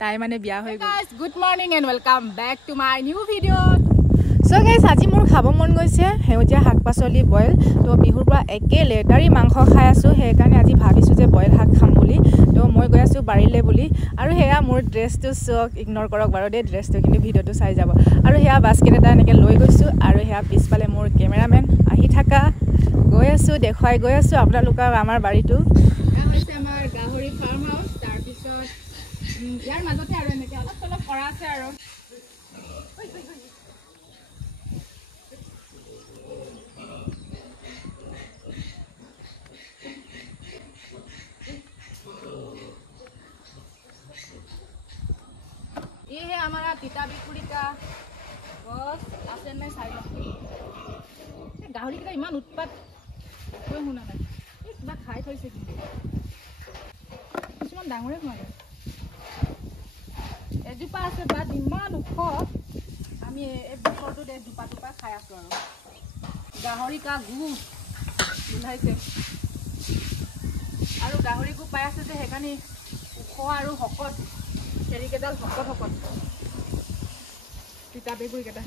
তাই মানে বিয়া হৈ গ'ল good morning and welcome back to my new video' so guys আজি মোৰ খাব মন গৈছে সেউজীয়া শাক পাচলি বইল তো বিহুৰ পৰা একে লেটাৰী মাংস খাই আছোঁ সেইকাৰণে আজি ভাবিছোঁ যে বইল শাক খাম বুলি তো মই গৈ আছোঁ বাৰীলৈ বুলি আৰু সেয়া মোৰ ড্ৰেছটো চক ইগন'ৰ কৰক বাৰু দেই ড্ৰেছটো কিন্তু ভিডিঅ'টো চাই যাব আৰু সেয়া বাস্কেট এটা এনেকৈ লৈ গৈছোঁ আৰু সেয়া পিছফালে মোৰ কেমেৰামেন আহি থকা গৈ আছোঁ দেখুৱাই গৈ আছোঁ আপোনালোকক আমাৰ বাৰীটো হৈছে আমাৰ গাহৰি ফাৰ্ম হাউচ তাৰপিছত ইয়াৰ মাজতে আৰু এনেকৈ অলপ চলপ কৰা আছে আৰু ये है हमारा तीता बिकुड़ी का गस आसे नहीं साइड गाहरी का इमान उत्पात कोई होना नहीं कितना खाई थैसे कि किछुमान डांगरे खा एजुपा आसे बाद इमान उख आमी ए बखरটো দে দুপা দুপা খাই আছো আৰু গাহৰি কা গু বুলাইছে আৰু গাহৰি গু পাই আছে যে হেকানি উখ আৰু হকত চেৰি কেডাল হকত হকত তিতা বেগুৰি কেটা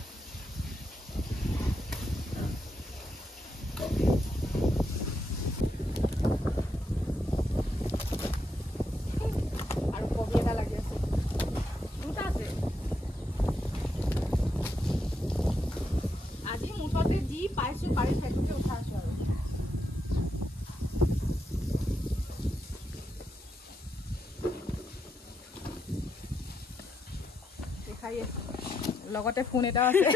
আৰু কবি এটা লাগি আছে দুটা আছে আজি মুঠতে যি পাইছো পাৰি সেটোকে উঠাইছো আৰু লগতে ফোন এটা আছে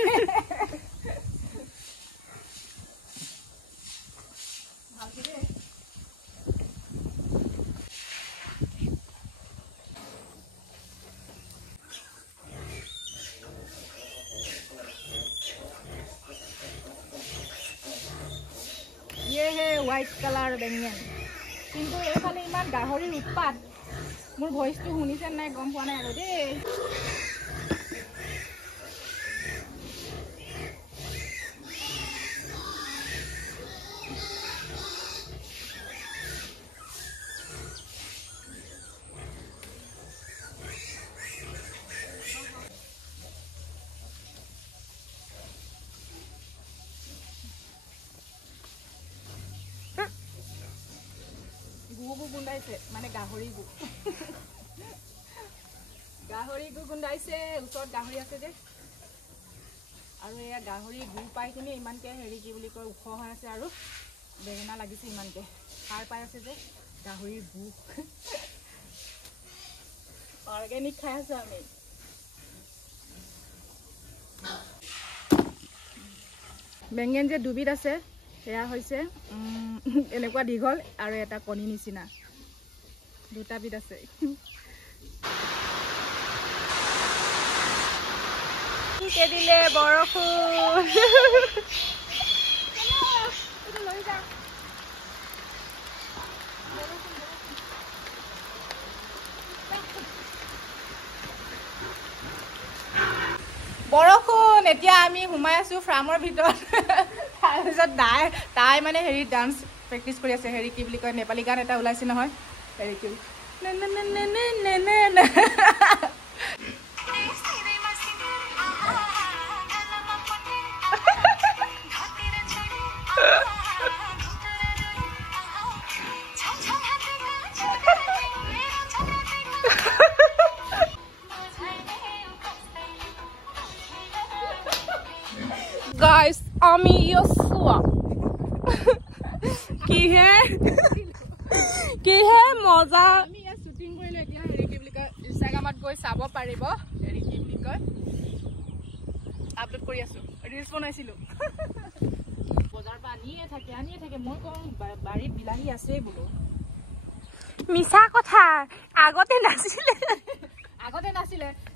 ये है व्हाइट कलर बेंगन किंतु एफाले इमान गाहरिर उत्पात मोर भइसटु हुनिसे नाइ गम पोৱা নাই আৰু দেই গু গুন্দাইছে মানে গাহৰি গু গুন্দাইছে ওচৰত গাহৰি আছে যে আৰু এয়া গাহৰি গু পাই কিনে ইমানকে হেৰি কি বুলি কয় উখ হৈ আছে আৰু বেঙেনা লাগিছে ইমানকে সাৰ পাই আছে যে গাহৰি গু অৰ্গেনিক খাই আছো আমি বেঙেন যে দুবিধ আছে সেয়া হৈছে এনেকুৱা দীঘল আৰু এটা কণী নিচিনা দুটা বিধ আছে কে দিলে বৰষুণ বৰষুণ এতিয়া আমি সোমাই আছো ফাৰ্মৰ ভিতৰত তাৰপিছত তাই মানে হেৰি ডান্স প্ৰেক্টিচ কৰি আছে হেৰি কি বুলি কয় নেপালী গান এটা ওলাইছে নহয় হেৰি কি Guys, আমি ইয়সুয়া কি হে মজা আমি ইয়া শুটিং কৰিলে এতিয়া হেৰি কি বুলি কয় ইনষ্টাগ্ৰামত গৈ চাব পাৰিব হেৰি কি বুলি কয় আপলোড কৰি আছো ৰিলছ বনাইছিলো বজাৰ পৰা আনিয়ে থাকে মই কওঁ বাৰীত বিলাহী আছে বোলো মিছা কথা আগতে নাছিলে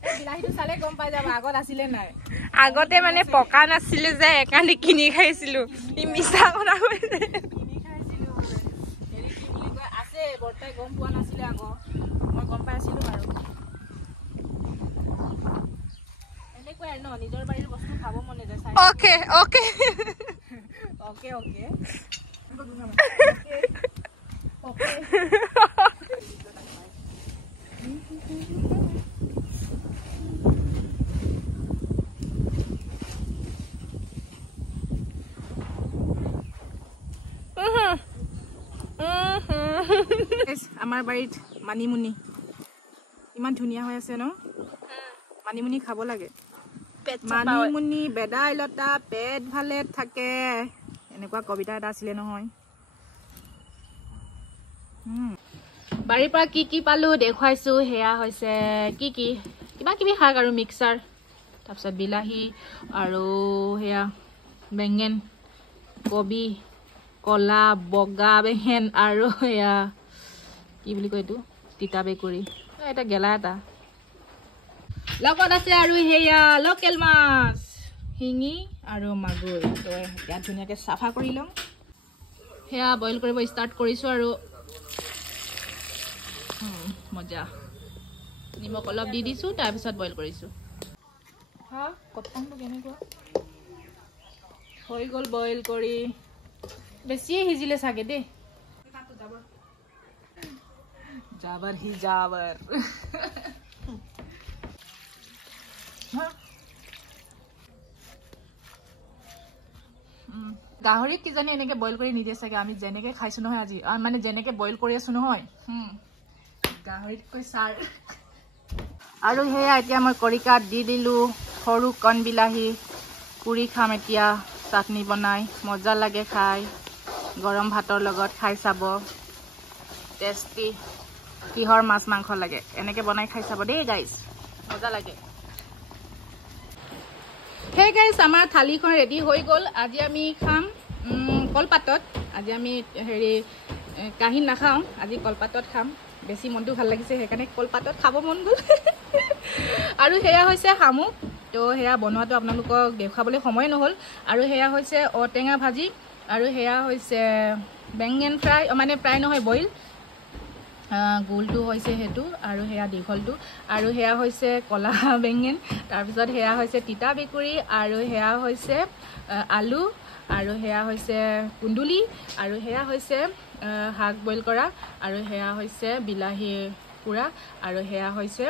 এই বিলাহীটো চালে গম পাই যাব আগত আছিলে নাই আগতে মানে পকা নাছিলে যে একানি কিনি খাইছিলো ই মিছা কথা কৈছে কিনি খাইছিলো হেৰি কি বুলি কয় আছে বৰ্তাই গম পোৱা নাছিলে আগত মই গম পাইছিলো বাৰু এনেকুৱাই ন নিজৰ বাৰীৰ বস্তু খাব মন যায় চাই ওকে ওকে ওকে ওকে আমাৰ বাৰীত মানিমুনি ইমান ধুনীয়া হৈ আছে ন মানিমুনি খাব লাগে মানিমুনি বেদাইলতা পেট ভালে থাকে এনেকুৱা কবিতা এটা আছিলে নহয় বাৰীৰ পৰা কি পালো দেখুৱাইছো হেয়া হৈছে কি কিবা কিবি শাক আৰু মিক্সাৰ তাৰপিছত বিলাহী আৰু হেয়া বেঙেন কবি কলা বগা বেঙেন আৰু হেয়া কি বুলি কয় এইটো তিতা বেকুৰি এটা গেলা এটা লগত আছে আৰু হেয়া লোকেল মাছ শিঙি আৰু মাগুৰ তো ইয়াত ধুনীয়াকৈ চাফা কৰি লওঁ হেয়া বইল কৰিব ষ্টাৰ্ট কৰিছোঁ আৰু মজা নিমখ অলপ দি দিছোঁ তাৰপিছত বইল কৰিছোঁ হা কথাটো কেনেকুৱা হৈ গ'ল বইল কৰি বেছিয়ে সিজিলে চাগে দেই জাবৰ হি জাবৰ গাহৰিক কিজানি এনেকে বইল কৰি নিদিয়ে চাগে আমি যেনেকে খাইছো নহয় আজি মানে যেনেকে বইল কৰি আছো নহয় গাহৰিতকৈ চাৰ আৰু সেয়া এতিয়া মই কৰিকাত দি দিলোঁ সৰু কণ বিলাহী পুৰি খাম এতিয়া চাটনি বনাই মজা লাগে খাই গৰম ভাতৰ লগত খাই চাব টেষ্টি কিহৰ মাছ মাংস লাগে এনেকে বনাই খাই চাব দেই গাইজ মজা লাগে হে গাইজ আমাৰ থালিখন ৰেডি হৈ গ'ল আজি আমি খাম কলপাতত আজি আমি হেৰি কাহি নাখাওঁ আজি কলপাতত খাম বেছি মনটো ভাল লাগিছে সেইকাৰণে কলপাতত খাব মন গ'ল আৰু সেয়া হৈছে শামুক তো সেয়া বনোৱাটো আপোনালোকক দেখুৱাবলৈ সময় নহ'ল আৰু সেয়া হৈছে ঔটেঙা ভাজি আৰু সেয়া হৈছে বেঙেন ফ্ৰাই মানে ফ্ৰাই নহয় বইল গোলটো হৈছে সেইটো আৰু সেয়া দীঘলটো আৰু সেয়া হৈছে কলা বেঙেন তাৰপিছত সেয়া হৈছে তিতা বেকুৰি আৰু সেয়া হৈছে আলু আৰু সেয়া হৈছে কুন্দুলি আৰু সেয়া হৈছে শাক বইল কৰা আৰু সেয়া হৈছে বিলাহী পুৰা আৰু সেয়া হৈছে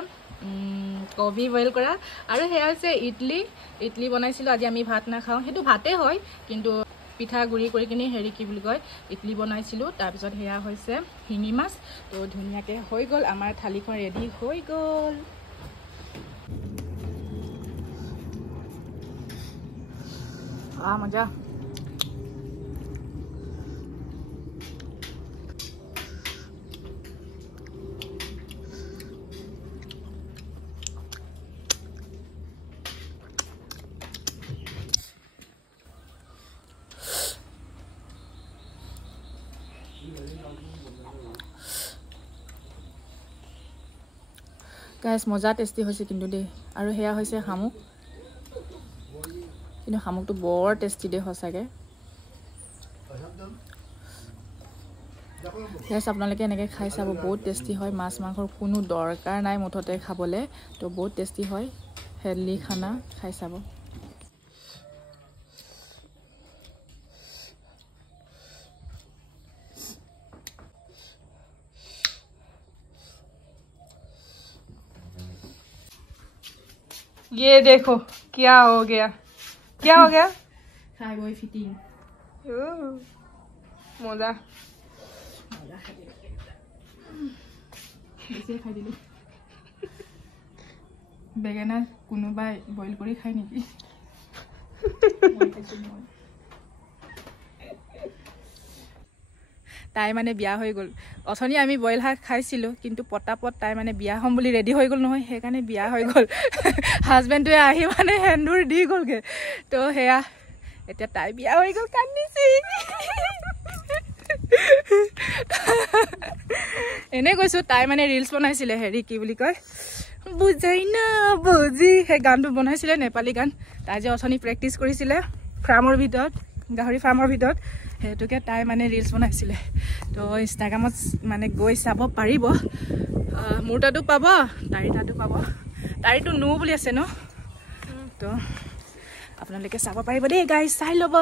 কবি বইল কৰা আৰু সেয়া হৈছে ইডলি বনাইছিলোঁ আজি আমি ভাত নাখাওঁ সেইটো ভাতেই হয় কিন্তু পিঠা গুড়ি কৰি কিনে হেৰি কি বুলি কয় ইডলি বনাইছিলোঁ তাৰপিছত সেয়া হৈছে শিঙি মাছ তো ধুনীয়াকৈ হৈ গ'ল আমাৰ থালিখন ৰেডি হৈ গ'ল মজা গাইজ মজা টেষ্টি হৈছে কিন্তু দেই আৰু সেয়া হৈছে শামুক কিন্তু শামুকটো বৰ টেষ্টি দেই সঁচাকৈ গাইজ আপোনালোকে এনেকৈ খাই চাব বহুত টেষ্টি হয় মাছ মাংসৰ কোনো দৰকাৰ নাই মুঠতে খাবলৈ তো বহুত টেষ্টি হয় হেল্ডি খানা খাই চাব ये देखो क्या हो गया খাই বৈ ফিটিং मजा বেছিয়ে খাই দিলোঁ বেঙেনা কোনোবাই বইল কৰি খাই নেকি তাই মানে বিয়া হৈ গ'ল অথনি আমি বইল শাক খাইছিলোঁ কিন্তু পটাপট তাই মানে বিয়া হ'ম বুলি ৰেডি হৈ গ'ল নহয় সেইকাৰণে বিয়া হৈ গ'ল হাজবেণ্ডটোৱে আহি মানে সেন্দুৰ দি গ'লগৈ তো সেয়া এতিয়া তাই বিয়া হৈ গ'ল কান্দিছে এনে কৈছোঁ তাই মানে ৰিলছ বনাইছিলে হেৰি কি বুলি কয় বুজাই না বুজি সেই গানটো বনাইছিলে নেপালী গান তাই যে অথনি প্ৰেক্টিচ কৰিছিলে ফাৰ্মৰ ভিতৰত গাহৰি ফাৰ্মৰ ভিতৰত সেইটোকে তাই মানে ৰিলছ বনাইছিলে তো ইনষ্টাগ্ৰামত মানে গৈ চাব পাৰিব মোৰ তাতো পাব তাইৰ তাতো পাব তাইৰটো নো বুলি আছে ন তো আপোনালোকে চাব পাৰিব দেই গাইজ চাই ল'ব